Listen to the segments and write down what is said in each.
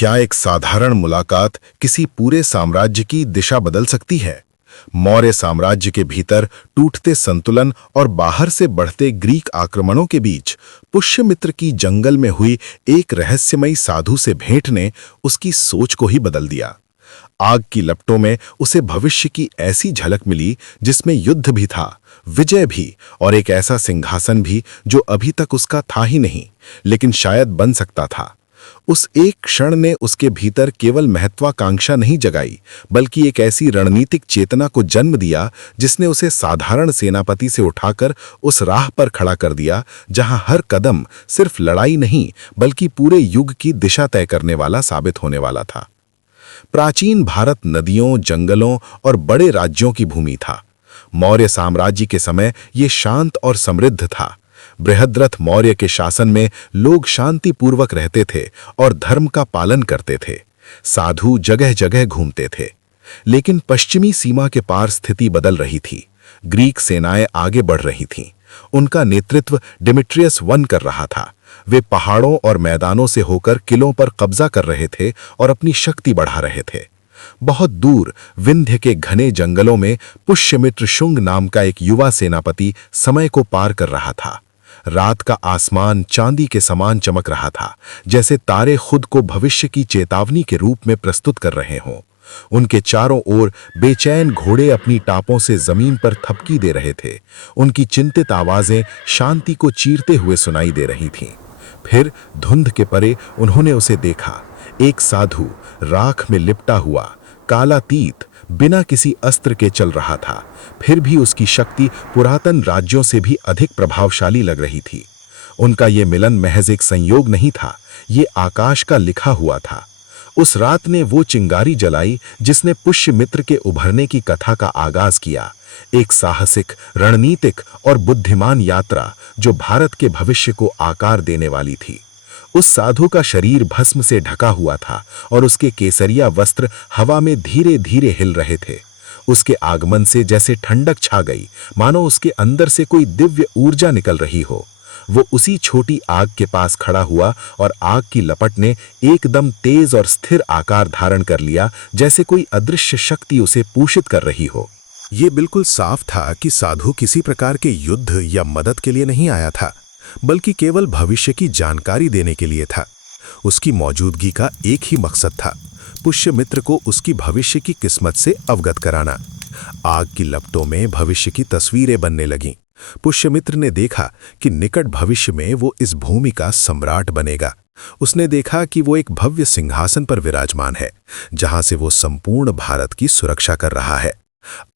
क्या एक साधारण मुलाकात किसी पूरे साम्राज्य की दिशा बदल सकती है? मौर्य साम्राज्य के भीतर टूटते संतुलन और बाहर से बढ़ते ग्रीक आक्रमणों के बीच पुष्यमित्र की जंगल में हुई एक रहस्यमयी साधु से भेंट ने उसकी सोच को ही बदल दिया। आग की लपटों में उसे भविष्य की ऐसी झलक मिली जिसमें युद्ध भी था, विजय भी और एक ऐसा सिंहासन भी जो अभी तक उसका था ही नहीं, लेकिन शायद बन सकता था। उस एक क्षण ने उसके भीतर केवल महत्वाकांक्षा नहीं जगाई, बल्कि एक ऐसी रणनीतिक चेतना को जन्म दिया जिसने उसे साधारण सेनापति से उठाकर उस राह पर खड़ा कर दिया जहां हर कदम सिर्फ लड़ाई नहीं बल्कि पूरे युग की दिशा तय करने वाला साबित होने वाला था। प्राचीन भारत नदियों, जंगलों और बड़े राज्यों की भूमि था। मौर्य साम्राज्य के समय ये शांत और समृद्ध था। बृहद्रथ मौर्य के शासन में लोग शांतिपूर्वक रहते थे और धर्म का पालन करते थे। साधु जगह जगह घूमते थे। लेकिन पश्चिमी सीमा के पार स्थिति बदल रही थी। ग्रीक सेनाएं आगे बढ़ रही थीं। उनका नेतृत्व डिमिट्रियस वन कर रहा था। वे पहाड़ों और मैदानों से होकर किलों पर कब्जा कर रहे थे और अपनी शक्ति बढ़ा रहे थे। बहुत दूर विंध्य के घने जंगलों में पुष्यमित्र शुंग नाम का एक युवा सेनापति समय को पार कर रहा था। रात का आसमान चांदी के समान चमक रहा था, जैसे तारे खुद को भविष्य की चेतावनी के रूप में प्रस्तुत कर रहे हों। उनके चारों ओर बेचैन घोड़े अपनी टापों से जमीन पर थपकी दे रहे थे। उनकी चिंतित आवाजें शांति को चीरते हुए सुनाई दे रही थीं। फिर धुंध के परे उन्होंने उसे देखा, एक साधु राख में लिपटा हुआ, कालातीत, बिना किसी अस्त्र के चल रहा था। फिर भी उसकी शक्ति पुरातन राज्यों से भी अधिक प्रभावशाली लग रही थी। उनका ये मिलन महज एक संयोग नहीं था, ये आकाश का लिखा हुआ था। उस रात ने वो चिंगारी जलाई जिसने पुष्यमित्र के उभरने की कथा का आगाज किया। एक साहसिक, रणनीतिक और बुद्धिमान यात्रा जो भारत के भविष्य को आकार देने वाली थी। उस साधु का शरीर भस्म से ढका हुआ था और उसके केसरिया वस्त्र हवा में धीरे धीरे हिल रहे थे। उसके आगमन से जैसे ठंडक छा गई, मानो उसके अंदर से कोई दिव्य ऊर्जा निकल रही हो। वो उसी छोटी आग के पास खड़ा हुआ और आग की लपट ने एकदम तेज और स्थिर आकार धारण कर लिया, जैसे कोई अदृश्य शक्ति उसे पोषित कर रही हो। ये बिल्कुल साफ था कि साधु किसी प्रकार के युद्ध या मदद के लिए नहीं आया था, बल्कि केवल भविष्य की जानकारी देने के लिए था। उसकी मौजूदगी का एक ही मकसद था, पुष्यमित्र को उसकी भविष्य की किस्मत से अवगत कराना। आग की लपटों में भविष्य की तस्वीरें बनने लगीं। पुष्यमित्र ने देखा कि निकट भविष्य में वो इस भूमि का सम्राट बनेगा। उसने देखा कि वो एक भव्य सिंहासन पर विराजमान है, जहां से वो संपूर्ण भारत की सुरक्षा कर रहा है।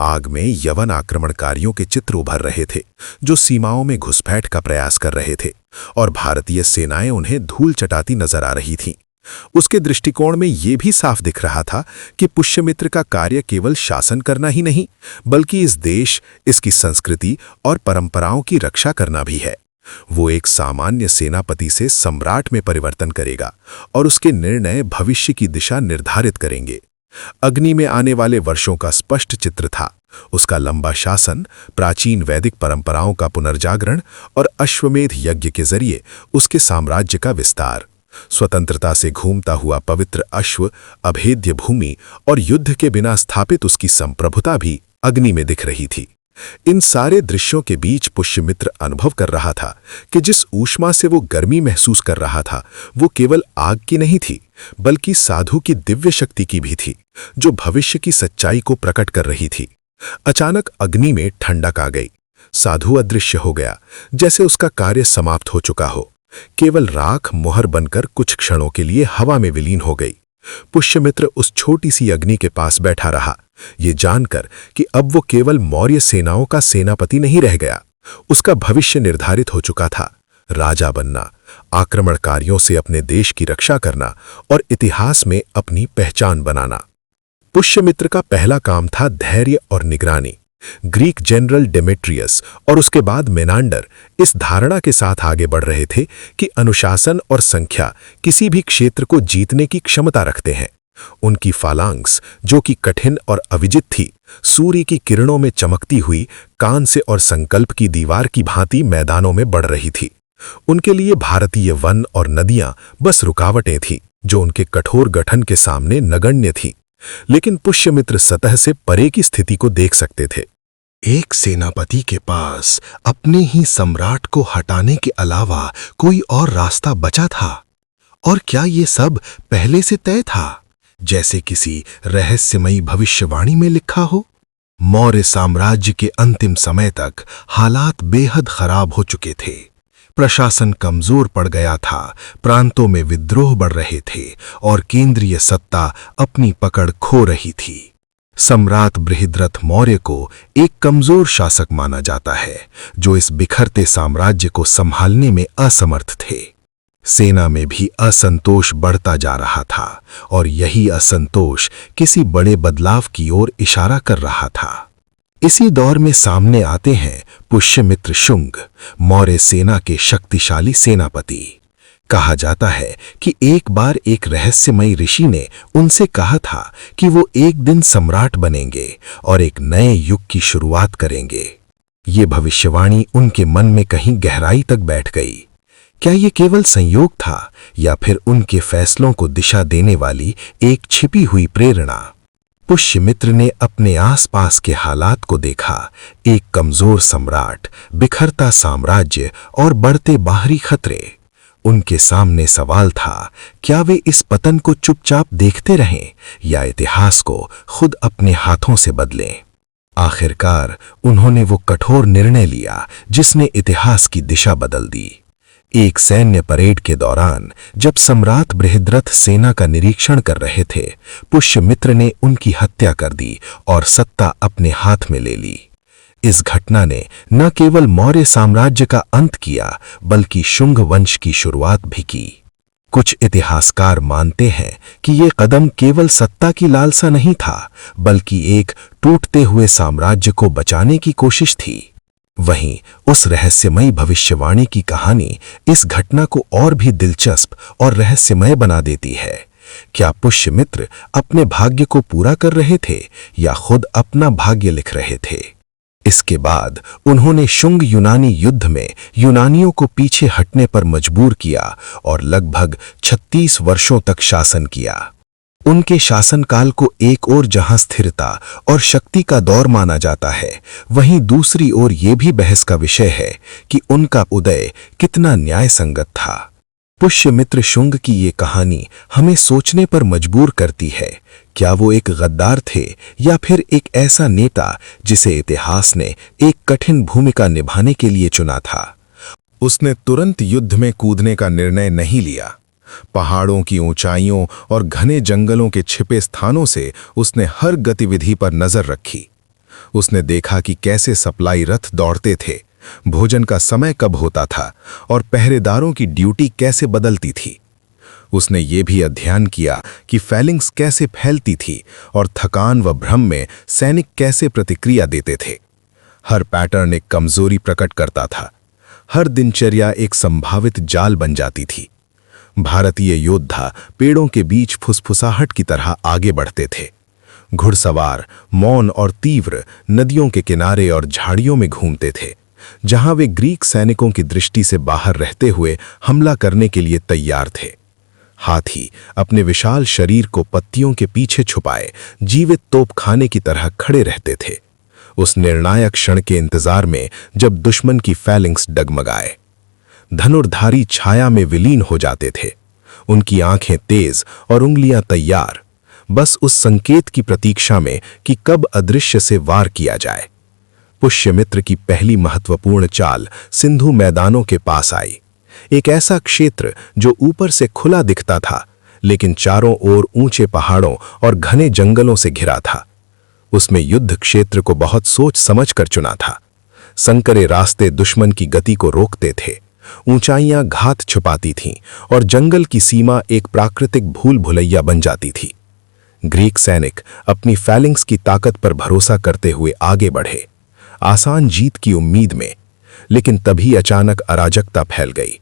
आग में यवन आक्रमणकारियों के चित्र उभर रहे थे, जो सीमाओं में घुसपैठ का प्रयास कर रहे थे, और भारतीय सेनाएं उन्हें धूल चटाती नजर आ रही थीं। उसके दृष्टिकोण में यह भी साफ दिख रहा था कि पुष्यमित्र का कार्य केवल शासन करना ही नहीं, बल्कि इस देश, इसकी संस्कृति और परंपराओं की रक्षा करना भी है। वो एक सामान्य सेनापति से सम्राट में परिवर्तन करेगा और उसके निर्णय भविष्य की दिशा निर्धारित करेंगे। अग्नि में आने वाले वर्षों का स्पष्ट चित्र था। उसका लंबा शासन, प्राचीन वैदिक परंपराओं का पुनर्जागरण और अश्वमेध यज्ञ के जरिए उसके साम्राज्य का विस्तार। स्वतंत्रता से घूमता हुआ पवित्र अश्व, अभेद्य भूमि और युद्ध के बिना स्थापित उसकी संप्रभुता भी अग्नि में दिख रही थी। इन सारे दृश्यों के बीच पुष्यमित्र अनुभव कर रहा था कि जिस ऊष्मा से वो गर्मी महसूस कर रहा था, वो केवल आग की नहीं थी, बल्कि साधु की दिव्य शक्ति की भी थी, जो भविष्य की सच्चाई को प्रकट कर रही थी। अचानक अग्नि में ठंडक आ गई। साधु अदृश्य हो गया, जैसे उसका कार्य समाप्त हो चुका हो। केवल राख मोहर बनकर कुछ क्षणों के लिए हवा में विलीन हो गई। पुष्यमित्र उस छोटी सी अग्नि के पास बैठा रहा, ये जानकर कि अब वो केवल मौर्य सेनाओं का सेनापति नहीं रह गया। उसका भविष्य निर्धारित हो चुका था, राजा बनना, आक्रमणकारियों से अपने देश की रक्षा करना और इतिहास में अपनी पहचान बनाना। पुष्यमित्र का पहला काम था धैर्य और निगरानी। ग्रीक जनरल डेमेट्रियस और उसके बाद मेनांडर इस धारणा के साथ आगे बढ़ रहे थे कि अनुशासन और संख्या किसी भी क्षेत्र को जीतने की क्षमता रखते हैं। उनकी फालांग्स, जो कि कठिन और अविजित थी, सूर्य की किरणों में चमकती हुई कान से और संकल्प की दीवार की भांति मैदानों में बढ़ रही थी। उनके लिए भारतीय वन और नदियां बस रुकावटें थीं, जो उनके कठोर गठन के सामने नगण्य थी। लेकिन पुष्यमित्र सतह से परे की स्थिति को देख सकते थे। एक सेनापति के पास अपने ही सम्राट को हटाने के अलावा कोई और रास्ता बचा था। और क्या ये सब पहले से तय था, जैसे किसी रहस्यमयी भविष्यवाणी में लिखा हो? मौर्य साम्राज्य के अंतिम समय तक हालात बेहद खराब हो चुके थे। प्रशासन कमजोर पड़ गया था, प्रांतों में विद्रोह बढ़ रहे थे और केंद्रीय सत्ता अपनी पकड़ खो रही थी। सम्राट बृहद्रथ मौर्य को एक कमजोर शासक माना जाता है, जो इस बिखरते साम्राज्य को संभालने में असमर्थ थे। सेना में भी असंतोष बढ़ता जा रहा था और यही असंतोष किसी बड़े बदलाव की ओर इशारा कर रहा था। इसी दौर में सामने आते हैं पुष्यमित्र शुंग, मौर्य सेना के शक्तिशाली सेनापति। कहा जाता है कि एक बार एक रहस्यमयी ऋषि ने उनसे कहा था कि वो एक दिन सम्राट बनेंगे और एक नए युग की शुरुआत करेंगे। ये भविष्यवाणी उनके मन में कहीं गहराई तक बैठ गई। क्या ये केवल संयोग था या फिर उनके फैसलों को दिशा देने वाली एक छिपी हुई प्रेरणा? पुष्यमित्र ने अपने आसपास के हालात को देखा, एक कमजोर सम्राट, बिखरता साम्राज्य और बढ़ते बाहरी खतरे। उनके सामने सवाल था, क्या वे इस पतन को चुपचाप देखते रहें या इतिहास को खुद अपने हाथों से बदलें? आखिरकार उन्होंने वो कठोर निर्णय लिया जिसने इतिहास की दिशा बदल दी। एक सैन्य परेड के दौरान जब सम्राट बृहद्रथ सेना का निरीक्षण कर रहे थे, पुष्यमित्र ने उनकी हत्या कर दी और सत्ता अपने हाथ में ले ली। इस घटना ने न केवल मौर्य साम्राज्य का अंत किया, बल्कि शुंग वंश की शुरुआत भी की। कुछ इतिहासकार मानते हैं कि ये कदम केवल सत्ता की लालसा नहीं था, बल्कि एक टूटते हुए साम्राज्य को बचाने की कोशिश थी। वहीं उस रहस्यमयी भविष्यवाणी की कहानी इस घटना को और भी दिलचस्प और रहस्यमय बना देती है। क्या पुष्यमित्र अपने भाग्य को पूरा कर रहे थे या खुद अपना भाग्य लिख रहे थे? इसके बाद उन्होंने शुंग यूनानी युद्ध में यूनानियों को पीछे हटने पर मजबूर किया और लगभग 36 वर्षों तक शासन किया। उनके शासनकाल को एक ओर जहां स्थिरता और शक्ति का दौर माना जाता है, वहीं दूसरी ओर ये भी बहस का विषय है कि उनका उदय कितना न्याय संगत था। पुष्यमित्र शुंग की ये कहानी हमें सोचने पर मजबूर करती है, क्या वो एक गद्दार थे या फिर एक ऐसा नेता जिसे इतिहास ने एक कठिन भूमिका निभाने के लिए चुना था? उसने तुरंत युद्ध में कूदने का निर्णय नहीं लिया। पहाड़ों की ऊंचाइयों और घने जंगलों के छिपे स्थानों से उसने हर गतिविधि पर नजर रखी। उसने देखा कि कैसे सप्लाई रथ दौड़ते थे, भोजन का समय कब होता था और पहरेदारों की ड्यूटी कैसे बदलती थी। उसने ये भी अध्ययन किया कि फैलिंग्स कैसे फैलती थी और थकान व भ्रम में सैनिक कैसे प्रतिक्रिया देते थे। हर पैटर्न एक कमजोरी प्रकट करता था, हर दिनचर्या एक संभावित जाल बन जाती थी। भारतीय योद्धा पेड़ों के बीच फुसफुसाहट की तरह आगे बढ़ते थे। घुड़सवार मौन और तीव्र नदियों के किनारे और झाड़ियों में घूमते थे, जहां वे ग्रीक सैनिकों की दृष्टि से बाहर रहते हुए हमला करने के लिए तैयार थे। हाथी अपने विशाल शरीर को पत्तियों के पीछे छुपाए जीवित तोपखाने की तरह खड़े रहते थे, उस निर्णायक क्षण के इंतजार में जब दुश्मन की फैलिंग्स डगमगाए। धनुर्धारी छाया में विलीन हो जाते थे, उनकी आंखें तेज और उंगलियां तैयार, बस उस संकेत की प्रतीक्षा में कि कब अदृश्य से वार किया जाए। पुष्यमित्र की पहली महत्वपूर्ण चाल सिंधु मैदानों के पास आई, एक ऐसा क्षेत्र जो ऊपर से खुला दिखता था, लेकिन चारों ओर ऊंचे पहाड़ों और घने जंगलों से घिरा था। उसमें युद्ध क्षेत्र को बहुत सोच समझ कर चुना था। संकरे रास्ते दुश्मन की गति को रोकते थे, ऊंचाइयां घात छुपाती थीं और जंगल की सीमा एक प्राकृतिक भूल भुलैया बन जाती थी। ग्रीक सैनिक अपनी फैलिंग्स की ताकत पर भरोसा करते हुए आगे बढ़े, आसान जीत की उम्मीद में। लेकिन तभी अचानक अराजकता फैल गई।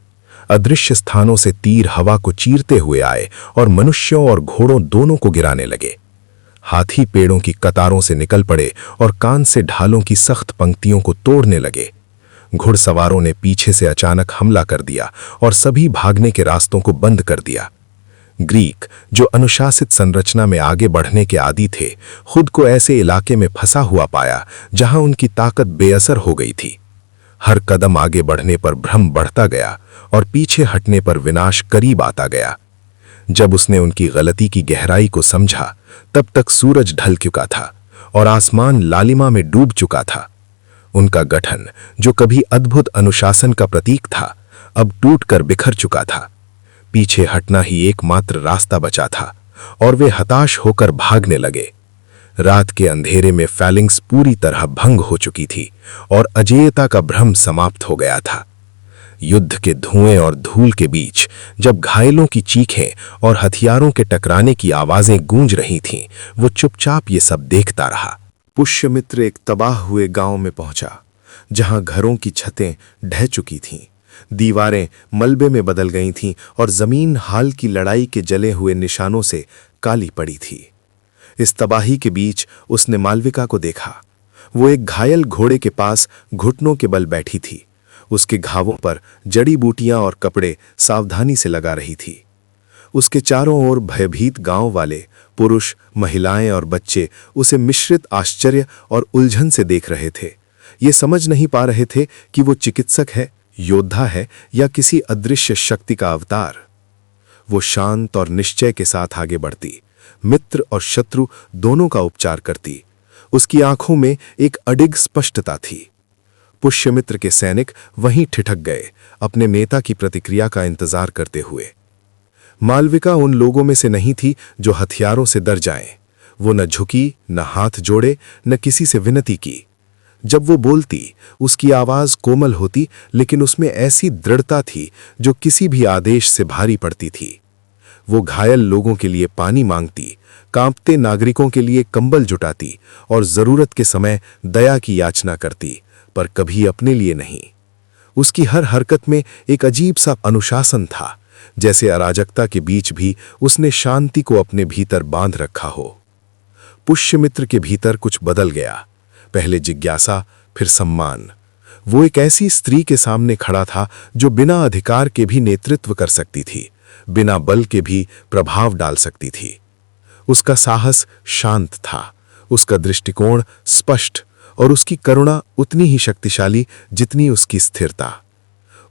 अदृश्य स्थानों से तीर हवा को चीरते हुए आए और मनुष्यों और घोड़ों दोनों को गिराने लगे। हाथी पेड़ों की कतारों से निकल पड़े और कान से ढालों की सख्त पंक्तियों को तोड़ने लगे। घुड़सवारों ने पीछे से अचानक हमला कर दिया और सभी भागने के रास्तों को बंद कर दिया। ग्रीक, जो अनुशासित संरचना में आगे बढ़ने के आदी थे, खुद को ऐसे इलाके में फंसा हुआ पाया जहां उनकी ताकत बेअसर हो गई थी। हर कदम आगे बढ़ने पर भ्रम बढ़ता गया और पीछे हटने पर विनाश करीब आता गया। जब उसने उनकी गलती की गहराई को समझा, तब तक सूरज ढल चुका था और आसमान लालिमा में डूब चुका था। उनका गठन, जो कभी अद्भुत अनुशासन का प्रतीक था, अब टूटकर बिखर चुका था। पीछे हटना ही एकमात्र रास्ता बचा था और वे हताश होकर भागने लगे। रात के अंधेरे में फैलिंग्स पूरी तरह भंग हो चुकी थी और अजेयता का भ्रम समाप्त हो गया था। युद्ध के धुएं और धूल के बीच जब घायलों की चीखें और हथियारों के टकराने की आवाजें गूंज रही थीं, वो चुपचाप ये सब देखता रहा। पुष्यमित्र एक तबाह हुए गांव में पहुंचा, जहां घरों की छतें ढह चुकी थीं, दीवारें मलबे में बदल गई थीं और जमीन हाल की लड़ाई के जले हुए निशानों से काली पड़ी थी। इस तबाही के बीच उसने मालविका को देखा। वो एक घायल घोड़े के पास घुटनों के बल बैठी थी। उसके घावों पर जड़ी बूटियां और कपड़े सावधानी से लगा रही थी। उसके चारों ओर भयभीत गांव वाले पुरुष, महिलाएं और बच्चे उसे मिश्रित आश्चर्य और उलझन से देख रहे थे। ये समझ नहीं पा रहे थे कि वो चिकित्सक है, योद्धा है या किसी अदृश्य शक्ति का अवतार। वो शांत और निश्चय के साथ आगे बढ़ती, मित्र और शत्रु दोनों का उपचार करती। उसकी आंखों में एक अडिग स्पष्टता थी। पुष्यमित्र के सैनिक वहीं ठिठक गए, अपने नेता की प्रतिक्रिया का इंतजार करते हुए। मालविका उन लोगों में से नहीं थी जो हथियारों से डर जाएं। वो न झुकी, न हाथ जोड़े, न किसी से विनती की। जब वो बोलती, उसकी आवाज कोमल होती, लेकिन उसमें ऐसी दृढ़ता थी जो किसी भी आदेश से भारी पड़ती थी। वो घायल लोगों के लिए पानी मांगती, कांपते नागरिकों के लिए कंबल जुटाती और जरूरत के समय दया की याचना करती, पर कभी अपने लिए नहीं। उसकी हर हरकत में एक अजीब सा अनुशासन था, जैसे अराजकता के बीच भी उसने शांति को अपने भीतर बांध रखा हो। पुष्यमित्र के भीतर कुछ बदल गया। पहले जिज्ञासा, फिर सम्मान। वो एक ऐसी स्त्री के सामने खड़ा था जो बिना अधिकार के भी नेतृत्व कर सकती थी, बिना बल के भी प्रभाव डाल सकती थी। उसका साहस शांत था, उसका दृष्टिकोण स्पष्ट और उसकी करुणा उतनी ही शक्तिशाली जितनी उसकी स्थिरता।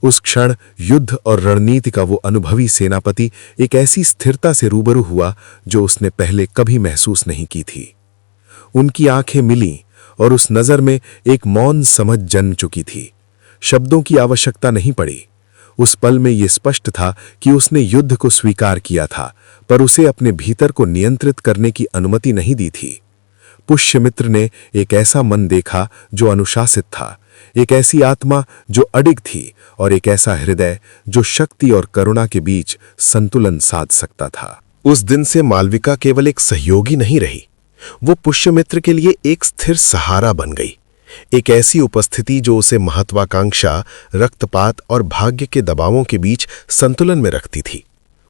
उस क्षण युद्ध और रणनीति का वो अनुभवी सेनापति एक ऐसी स्थिरता से रूबरू हुआ जो उसने पहले कभी महसूस नहीं की थी। उनकी आंखें मिलीं और उस नजर में एक मौन समझ जन्म चुकी थी। शब्दों की आवश्यकता नहीं पड़ी। उस पल में ये स्पष्ट था कि उसने युद्ध को स्वीकार किया था, पर उसे अपने भीतर को नियंत्रित करने की अनुमति नहीं दी थी। पुष्यमित्र ने एक ऐसा मन देखा जो अनुशासित था, एक ऐसी आत्मा जो अडिग थी और एक ऐसा हृदय जो शक्ति और करुणा के बीच संतुलन साध सकता था। उस दिन से मालविका केवल एक सहयोगी नहीं रही, वो पुष्यमित्र के लिए एक स्थिर सहारा बन गई। एक ऐसी उपस्थिति जो उसे महत्वाकांक्षा, रक्तपात और भाग्य के दबावों के बीच संतुलन में रखती थी।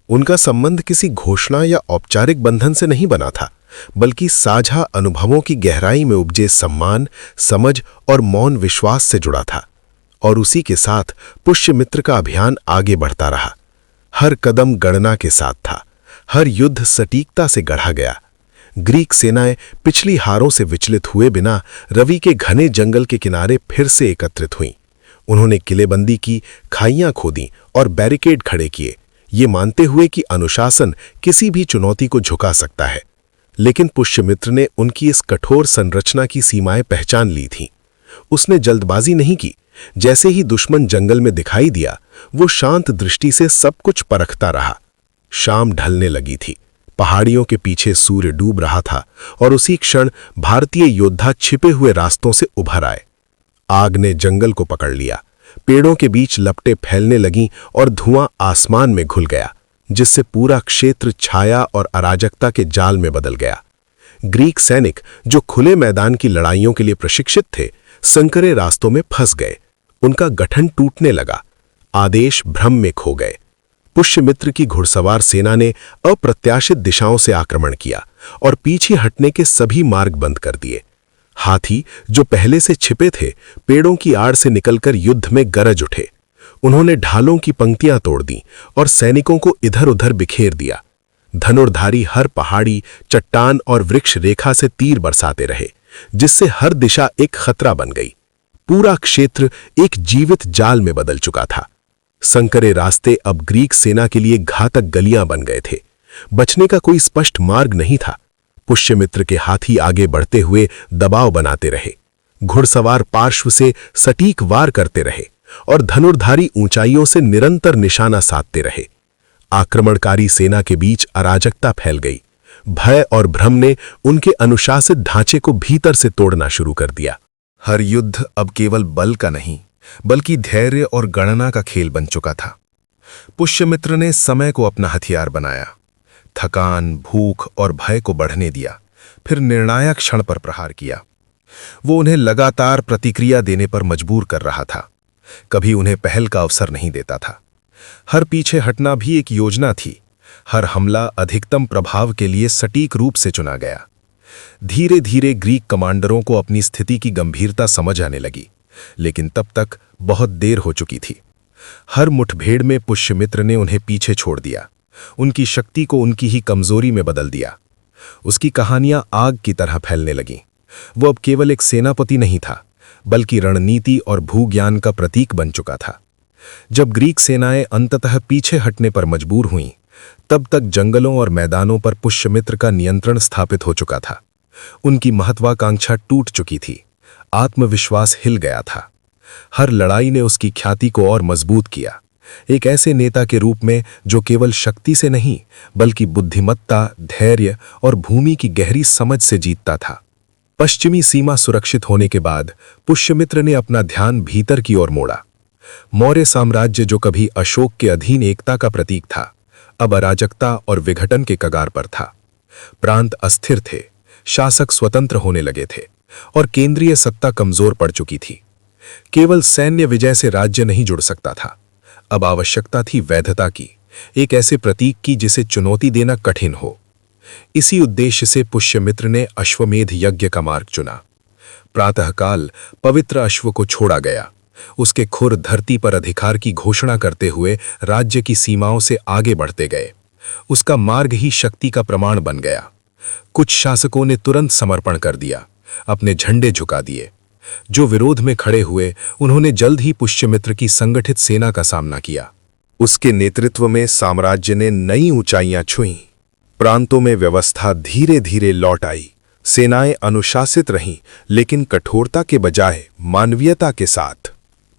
उनका संबंध किसी घोषणा या औपचारिक बंधन से नहीं बना था, बल्कि साझा अनुभवों की गहराई में उपजे सम्मान, समझ और मौन विश्वास से जुड़ा था। और उसी के साथ पुष्यमित्र का अभियान आगे बढ़ता रहा। हर कदम गणना के साथ था, हर युद्ध सटीकता से गढ़ा गया। ग्रीक सेनाएं पिछली हारों से विचलित हुए बिना रवि के घने जंगल के किनारे फिर से एकत्रित हुईं। उन्होंने किलेबंदी की, खाइयां खोदी और बैरिकेड खड़े किए, ये मानते हुए कि अनुशासन किसी भी चुनौती को झुका सकता है। लेकिन पुष्यमित्र ने उनकी इस कठोर संरचना की सीमाएं पहचान ली थीं। उसने जल्दबाजी नहीं की। जैसे ही दुश्मन जंगल में दिखाई दिया, वो शांत दृष्टि से सब कुछ परखता रहा। शाम ढलने लगी थी, पहाड़ियों के पीछे सूर्य डूब रहा था और उसी क्षण भारतीय योद्धा छिपे हुए रास्तों से उभर आए। आग ने जंगल को पकड़ लिया, पेड़ों के बीच लपटें फैलने लगीं और धुआं आसमान में घुल गया, जिससे पूरा क्षेत्र छाया और अराजकता के जाल में बदल गया। ग्रीक सैनिक जो खुले मैदान की लड़ाइयों के लिए प्रशिक्षित थे, संकरे रास्तों में फंस गए। उनका गठन टूटने लगा, आदेश भ्रम में खो गए। पुष्यमित्र की घुड़सवार सेना ने अप्रत्याशित दिशाओं से आक्रमण किया और पीछे हटने के सभी मार्ग बंद कर दिए। हाथी जो पहले से छिपे थे, पेड़ों की आड़ से निकलकर युद्ध में गरज उठे। उन्होंने ढालों की पंक्तियां तोड़ दी और सैनिकों को इधर उधर बिखेर दिया। धनुर्धारी हर पहाड़ी, चट्टान और वृक्ष रेखा से तीर बरसाते रहे, जिससे हर दिशा एक खतरा बन गई। पूरा क्षेत्र एक जीवित जाल में बदल चुका था। संकरे रास्ते अब ग्रीक सेना के लिए घातक गलियां बन गए थे। बचने का कोई स्पष्ट मार्ग नहीं था। पुष्यमित्र के हाथी आगे बढ़ते हुए दबाव बनाते रहे, घुड़सवार पार्श्व से सटीक वार करते रहे और धनुर्धारी ऊंचाइयों से निरंतर निशाना साधते रहे। आक्रमणकारी सेना के बीच अराजकता फैल गई। भय और भ्रम ने उनके अनुशासित ढांचे को भीतर से तोड़ना शुरू कर दिया। हर युद्ध अब केवल बल का नहीं, बल्कि धैर्य और गणना का खेल बन चुका था। पुष्यमित्र ने समय को अपना हथियार बनाया, थकान, भूख और भय को बढ़ने दिया, फिर निर्णायक क्षण पर प्रहार किया। वो उन्हें लगातार प्रतिक्रिया देने पर मजबूर कर रहा था, कभी उन्हें पहल का अवसर नहीं देता था। हर पीछे हटना भी एक योजना थी, हर हमला अधिकतम प्रभाव के लिए सटीक रूप से चुना गया। धीरे धीरे ग्रीक कमांडरों को अपनी स्थिति की गंभीरता समझ आने लगी, लेकिन तब तक बहुत देर हो चुकी थी। हर मुठभेड़ में पुष्यमित्र ने उन्हें पीछे छोड़ दिया, उनकी शक्ति को उनकी ही कमजोरी में बदल दिया। उसकी कहानियां आग की तरह फैलने लगीं। वो अब केवल एक सेनापति नहीं था, बल्कि रणनीति और भूज्ञान का प्रतीक बन चुका था। जब ग्रीक सेनाएं अंततः पीछे हटने पर मजबूर हुईं, तब तक जंगलों और मैदानों पर पुष्यमित्र का नियंत्रण स्थापित हो चुका था। उनकी महत्वाकांक्षा टूट चुकी थी, आत्मविश्वास हिल गया था। हर लड़ाई ने उसकी ख्याति को और मजबूत किया, एक ऐसे नेता के रूप में जो केवल शक्ति से नहीं, बल्कि बुद्धिमत्ता, धैर्य और भूमि की गहरी समझ से जीतता था। पश्चिमी सीमा सुरक्षित होने के बाद पुष्यमित्र ने अपना ध्यान भीतर की ओर मोड़ा। मौर्य साम्राज्य, जो कभी अशोक के अधीन एकता का प्रतीक था, अब अराजकता और विघटन के कगार पर था। प्रांत अस्थिर थे, शासक स्वतंत्र होने लगे थे और केंद्रीय सत्ता कमजोर पड़ चुकी थी। केवल सैन्य विजय से राज्य नहीं जुड़ सकता था, अब आवश्यकता थी वैधता की, एक ऐसे प्रतीक की जिसे चुनौती देना कठिन हो। इसी उद्देश्य से पुष्यमित्र ने अश्वमेध यज्ञ का मार्ग चुना। प्रातःकाल पवित्र अश्व को छोड़ा गया, उसके खुर धरती पर अधिकार की घोषणा करते हुए राज्य की सीमाओं से आगे बढ़ते गए। उसका मार्ग ही शक्ति का प्रमाण बन गया। कुछ शासकों ने तुरंत समर्पण कर दिया, अपने झंडे झुका दिए। जो विरोध में खड़े हुए, उन्होंने जल्द ही पुष्यमित्र की संगठित सेना का सामना किया। उसके नेतृत्व में साम्राज्य ने नई ऊंचाइयां छुईं। प्रांतों में व्यवस्था धीरे धीरे लौट आई। सेनाएं अनुशासित रहीं, लेकिन कठोरता के बजाय मानवीयता के साथ।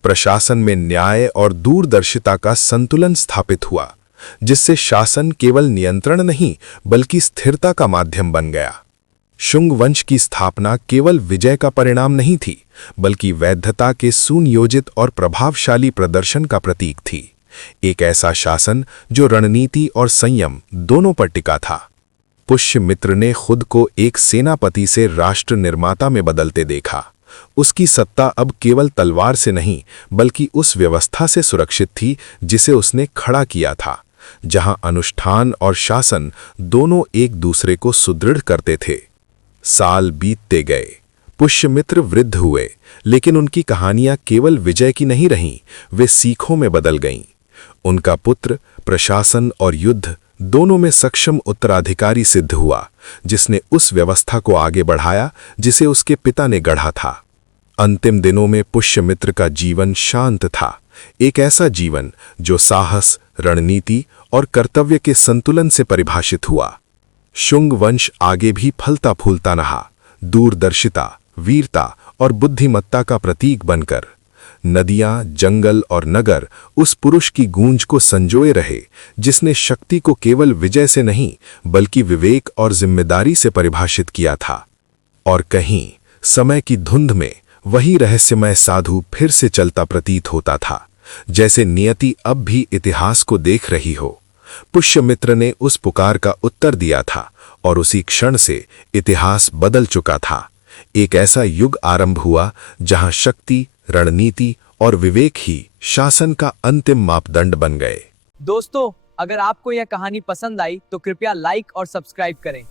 प्रशासन में न्याय और दूरदर्शिता का संतुलन स्थापित हुआ, जिससे शासन केवल नियंत्रण नहीं, बल्कि स्थिरता का माध्यम बन गया। शुंग वंश की स्थापना केवल विजय का परिणाम नहीं थी, बल्कि वैधता के सुनियोजित और प्रभावशाली प्रदर्शन का प्रतीक थी। एक ऐसा शासन जो रणनीति और संयम दोनों पर टिका था। पुष्यमित्र ने खुद को एक सेनापति से राष्ट्र निर्माता में बदलते देखा। उसकी सत्ता अब केवल तलवार से नहीं, बल्कि उस व्यवस्था से सुरक्षित थी जिसे उसने खड़ा किया था, जहां अनुष्ठान और शासन दोनों एक दूसरे को सुदृढ़ करते थे। साल बीतते गए, पुष्यमित्र वृद्ध हुए, लेकिन उनकी कहानियां केवल विजय की नहीं रहीं, वे सीखों में बदल गईं। उनका पुत्र प्रशासन और युद्ध दोनों में सक्षम उत्तराधिकारी सिद्ध हुआ, जिसने उस व्यवस्था को आगे बढ़ाया जिसे उसके पिता ने गढ़ा था। अंतिम दिनों में पुष्यमित्र का जीवन शांत था, एक ऐसा जीवन जो साहस, रणनीति और कर्तव्य के संतुलन से परिभाषित हुआ। शुंग वंश आगे भी फलता फूलता रहा, दूरदर्शिता, वीरता और बुद्धिमत्ता का प्रतीक बनकर। नदियां, जंगल और नगर उस पुरुष की गूंज को संजोए रहे, जिसने शक्ति को केवल विजय से नहीं, बल्कि विवेक और जिम्मेदारी से परिभाषित किया था। और कहीं समय की धुंध में वही रहस्यमय साधु फिर से चलता प्रतीत होता था, जैसे नियति अब भी इतिहास को देख रही हो। पुष्यमित्र ने उस पुकार का उत्तर दिया था और उसी क्षण से इतिहास बदल चुका था। एक ऐसा युग आरंभ हुआ जहां शक्ति, रणनीति और विवेक ही शासन का अंतिम मापदंड बन गए। दोस्तों, अगर आपको यह कहानी पसंद आई तो कृपया लाइक और सब्सक्राइब करें।